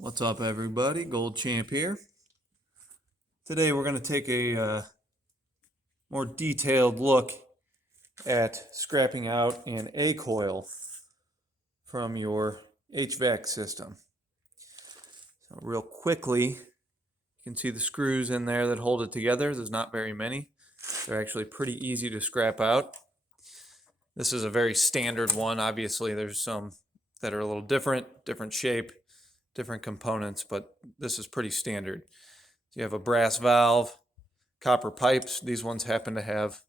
What's up, everybody? Gold Champ here. Today we're going to take a more detailed look at scrapping out an A-coil from your HVAC system. So real quickly, you can see the screws in there that hold it together. There's not very many. They're actually pretty easy to scrap out. This is a very standard one. Obviously, there's some that are a little different shape, different components, but this is pretty standard. So you have a brass valve, copper pipes. These ones happen to have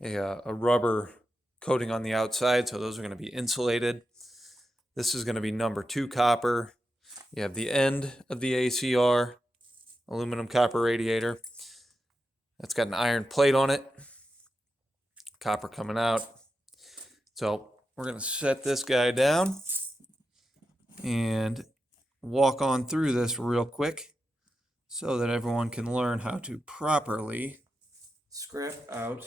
a rubber coating on the outside, so those are going to be insulated. This is going to be number 2 copper. You have the end of the ACR, aluminum copper radiator. That's got an iron plate on it, copper coming out. So we're going to set this guy down and walk on through this real quick so that everyone can learn how to properly scrap out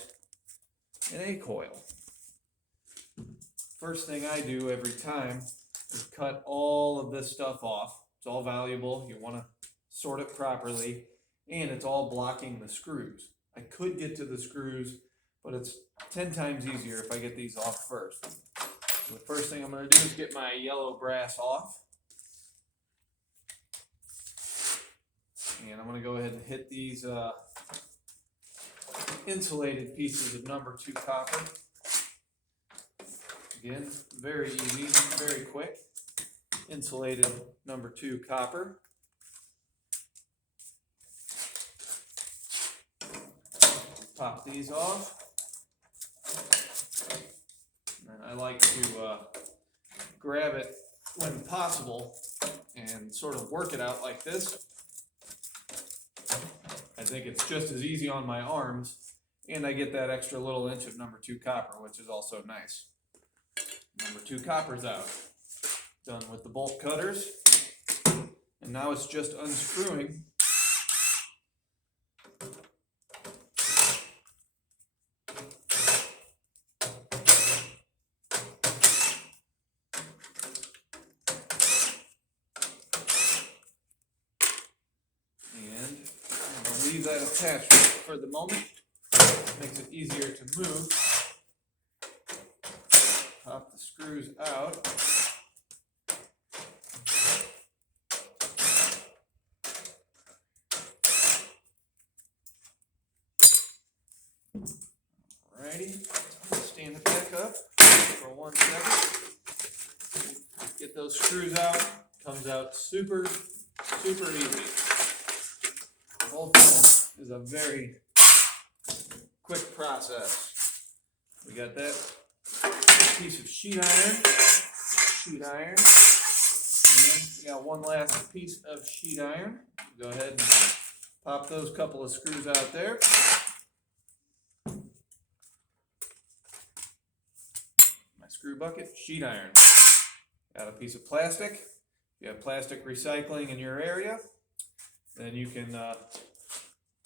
an A-coil. First thing I do every time is cut all of this stuff off. It's all valuable. You want to sort it properly, and it's all blocking the screws. I could get to the screws, but it's 10 times easier if I get these off first. So the first thing I'm going to do is get my yellow brass off. And I'm going to go ahead and hit these insulated pieces of number 2 copper. Again, very easy, very quick. Insulated number 2 copper. Pop these off. And I like to grab it when possible and sort of work it out like this. I think it's just as easy on my arms, and I get that extra little inch of number 2 copper, which is also nice. Number 2 copper's out. Done with the bolt cutters. And now it's just unscrewing leave that attached for the moment. Makes it easier to move. Pop the screws out. Alrighty, stand it back up for 1 second. Get those screws out. Comes out super easy. The whole thing is a very quick process. We got that piece of sheet iron, and we got one last piece of sheet iron. Go ahead and pop those couple of screws out there. My screw bucket, sheet iron. Got a piece of plastic. If you have plastic recycling in your area, then you can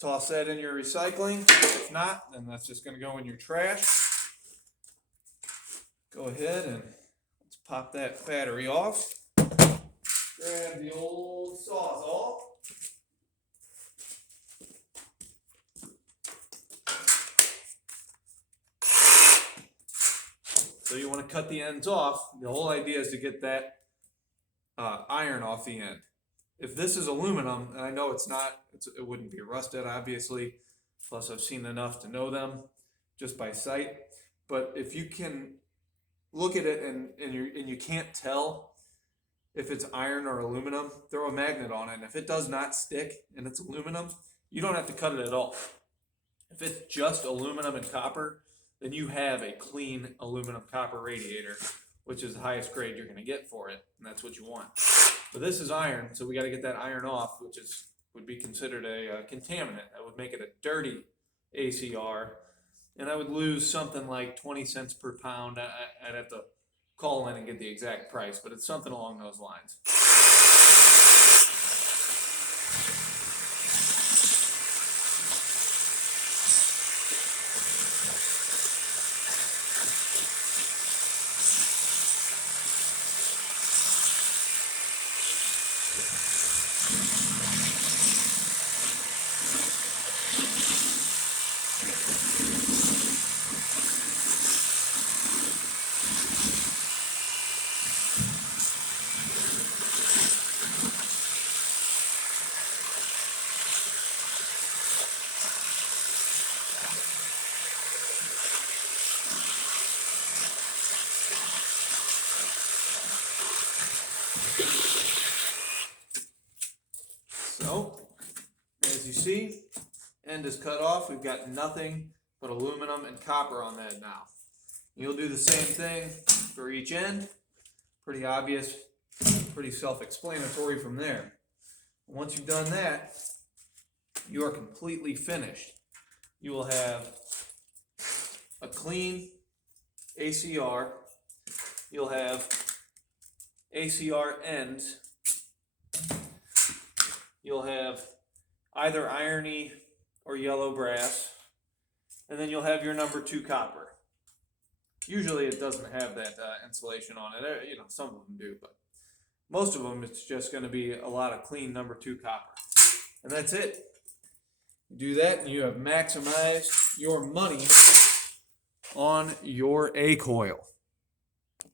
toss that in your recycling. If not, then that's just going to go in your trash. Go ahead and let's pop that battery off. Grab the old Sawzall. So you want to cut the ends off. The whole idea is to get that iron off the end. If this is aluminum, and I know it's not, it wouldn't be rusted, obviously. Plus, I've seen enough to know them just by sight. But if you can look at it and you can't tell if it's iron or aluminum, throw a magnet on it. And if it does not stick and it's aluminum, you don't have to cut it at all. If it's just aluminum and copper, then you have a clean aluminum copper radiator, which is the highest grade you're going to get for it, and that's what you want. But this is iron, so we got to get that iron off, which would be considered a contaminant. That would make it a dirty ACR, and I would lose something like 20 cents per pound. I'd have to call in and get the exact price, but it's something along those lines. So, as you see, end is cut off. We've got nothing but aluminum and copper on that now. You'll do the same thing for each end. Pretty obvious, pretty self-explanatory from there. Once you've done that, you are completely finished. You will have a clean ACR. You'll have ACR ends. You'll have either irony or yellow brass, and then you'll have your number 2 copper. Usually it doesn't have that insulation on it. You know, some of them do, but most of them it's just going to be a lot of clean number 2 copper. And that's it. You do that and you have maximized your money on your A-coil.